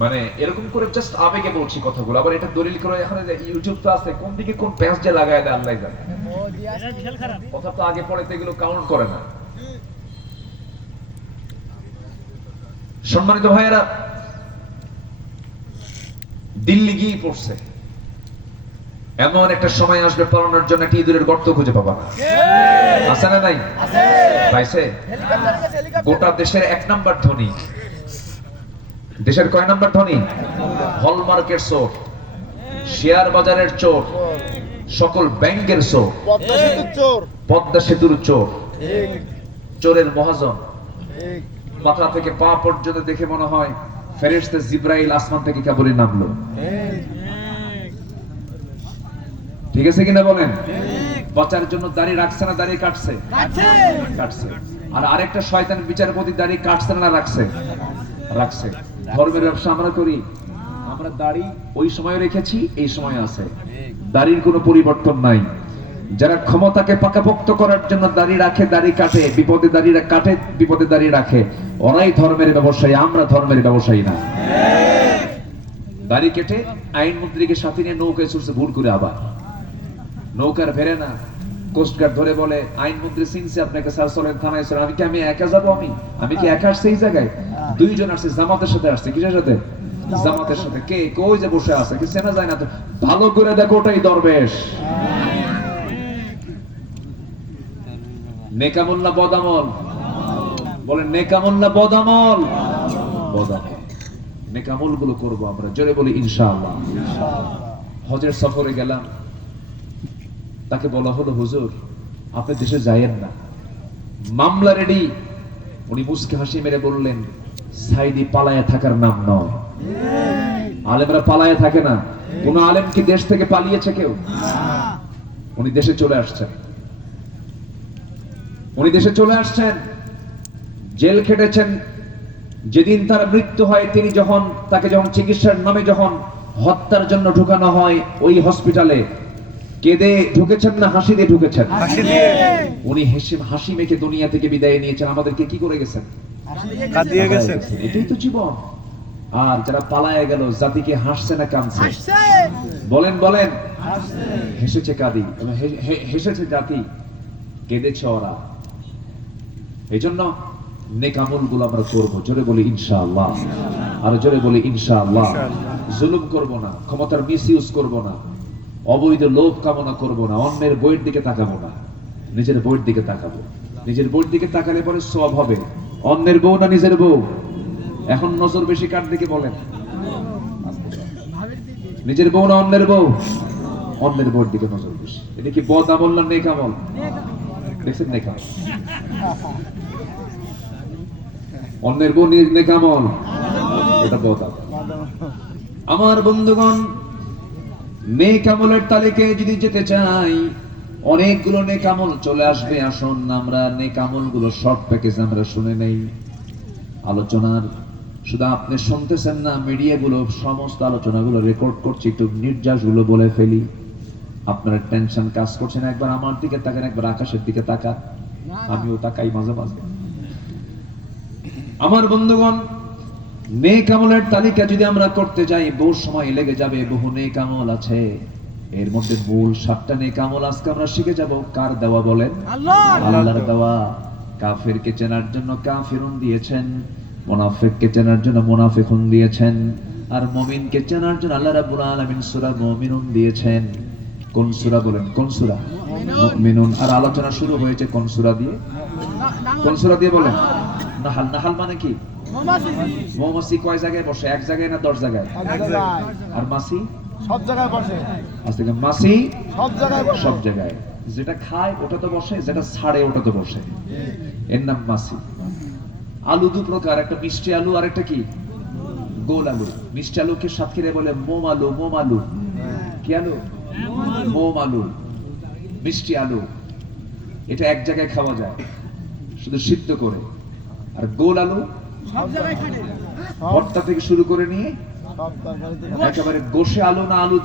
মানে এরকম করে জাস্ট আবেগে বলছি কথাগুলো, আবার এটা দলিল করে এখানে ইউটিউব তো আছে, কোন দিকে কোন পেজ যে লাগায় দেয় আল্লাহ জানে। কথা তো আগে পরে তো এগুলো কাউন্ট করে না। সম্মানিত ভাইয়েরা, দিল্লি গিয়ে পড়ছে, এমন একটা সময় আসবে পালানোর জন্য একটা ইঁদুরের গর্ত খুঁজে পাবা না। আছে না নাই? পাইছে। গোটা দেশের 1 নাম্বার ধনী, দেশের কয় নাম্বার ধনী? হলমার্কের চোর, শেয়ার বাজারের চোর, সকল ব্যাংকের চোর, পদ্মা সেতুর চোর, চোরের মহাজন। মাথা থেকে পা পর্যন্ত দেখে মনে হয় ফেরেশতা জিব্রাইল আসমান থেকে কেবলই নামলো। ঠিক আছে কিনা বলেন? বাঁচার জন্য দাড়ি রাখছে না দাড়ি কাটছে? কাটছে। আর আরেকটা শয়তান বিচারপতি দাড়ি কাটছে না রাখছে? রাখছে। ধর্মের ব্যবসা আমরা করি, আমরা দাড়ি ওই সময় রেখেছি, এই সময় আছে, দাড়ির কোনো পরিবর্তন নাই। যারা ক্ষমতাকে পাকাপোক্ত করার জন্য দাড়ি রাখে, দাড়ি কাটে, বিপদে দাড়ি কাটে, বিপদে দাড়ি রাখে, ওরাই ধর্মের ব্যবসায়ী, আমরা ধর্মের ব্যবসায়ী না। দাড়ি কেটে আইনমন্ত্রীকে সাথে নিয়ে নৌকায় ছুটছে ভুল করে, আবার নৌকার ফেরে না, কোস্টগার্ড ধরে বলে আইনমন্ত্রী চিনছে আপনাকে, স্যার চলেন থানায় চলেন। আমি একা যাবো? আমি কি একা আসছে এই জায়গায়? 2 জন আসছে, জামাতের সাথে আসছে। কিসের সাথে? জামাতের সাথে। কে? কই যে বসে আছে, কি চেনা যায় না তো? ভালো করে দেখো, ওটাই দরবেশ। নেকামল না বদামল? বলেন নেকামল না বদামল? বদামল। নেকামল গুলো করবো আমরা, জোরে বলি ইনশাআল্লাহ। হজের সফরে গেলাম, তাকে বলা হলো হুজুর আপনি দেশে যাইয়েন না, মামলা রেডি। উনি মুস্কি হাসি মেরে বললেন সাইদি পালায়া থাকার নাম নয়। আলেমরা পালায়া থাকে না। কোন আলেম কি দেশ থেকে পালিয়েছে কেউ? উনি দেশে চলে আসছেন, উনি দেশে চলে আসছেন, জেল খেটেছেন। যেদিন তার মৃত্যু হয়, তিনি যখন তাকে যখন চিকিৎসার নামে যখন হত্যার জন্য ঢুকানো হয়, ওই হসপিটালে কেঁদে ঢুকেছেন না হাসি দিয়ে ঢুকেছেন? উনি হাসি মেখে দুনিয়া থেকে বিদায় নিয়েছেন। আমাদেরকে কি করে গেছেন? কাঁদিয়ে গেছেন। এটাই তো জীবন। আর যারা পালায়া গেল, জাতিকে হাসছে না কাঁদছে? বলেন বলেন। হেসেছে কাঁদি, হেসেছে জাতি, কেঁদেছে ওরা। এই জন্য নেকামল গুলো আমরা করবো, জোরে বলি ইনশাআল্লাহ। আর জোরে বলি ইনশাআল্লাহ। জুলুম করব না, ক্ষমতার মিসইউজ করব না, অবৈধ লোভ কামনা করব না, অন্যের বইয়ের দিকে তাকাবো না, নিজের বইয়ের দিকে তাকাবো। নিজের বইয়ের দিকে তাকালে পরে সওয়াব হবে। অন্যের বউ না নিজের বউ? এখন নজর বেশি কার দিকে বলেন? নিজের বউ না অন্যের বউ? অন্যের বউয়ের দিকে নজর বেশি। এটা কি বদামল না নেকামল? দেখছেন নেকামল। অন্যের বউ নেকামল, এটা বদামল। আমার বন্ধুগণ, নেকামলের তালিকায় যদি যেতে চাই, অনেকগুলো নেকামল চলে আসবে। আসুন আমরা নেকামল গুলো শর্ট প্যাকেজ আমরা শুনে নেই। আলোচনার শুধু আপনি শুনতেছেন না, মিডিয়া গুলো সমস্ত আলোচনাগুলো রেকর্ড করছে, একটু নির্যাস গুলো বলে ফেলি। আপনারা টেনশন কাজ করছেন, একবার আমার দিকে তাকান, একবার আকাশের দিকে তাকান, আমিও তাকাই মাঝে মাঝে। আমার বন্ধুগণ, নেকামলের তালিকা যদি আমরা করতে যাই, বহু সময় লেগে যাবে। বহু নেকামল আছে, এর মধ্যে মূল 7টা নেকামল আজকে আমরা শিখে যাব। কার দেওয়া বলেন? আল্লাহর দেওয়া। কাফেরকে চেনার জন্য কাফিরুন দিয়েছেন, মুনাফিককে চেনার জন্য মুনাফিকুন দিয়েছেন, আর মুমিনকে চেনার জন্য আল্লাহ রাব্বুল আলামিন সূরা মুমিনুন দিয়েছেন। কোন সূরা বলেন? কোন সূরা? মুমিনুন। আর আলোচনা শুরু হয়েছে কোন সূরা দিয়ে? কোন সূরা দিয়ে বলেন? নাহাল। নাহাল মানে কি? মৌমাছি কয় জায়গায় বসে? 1 জায়গায় না 10 জায়গায়? আর মাছি সব জায়গায় বসে। আজকে মাছি সব জায়গায় বসে। সব জায়গায়। যেটা খায় ওটা তো বসে, যেটা ছাড়ে ওটা তো বসে, এর নাম মাছি। আলু 2 প্রকার, একটা মিষ্টি আলু আর একটা কি? গোল আলু। মিষ্টি আলুকে সাতক্ষীরায় বলে মোম আলু। মোম আলু কি আলু? মোম আলু। মিষ্টি আলু এটা 1 জায়গায় খাওয়া যায়, শুধু সিদ্ধ করে। আর গোল আলু সব জায়গায় খাটে। ভর্তা থেকে শুরু করে নিয়ে সব তরকারিতে একেবারে গোশে আলু না আলু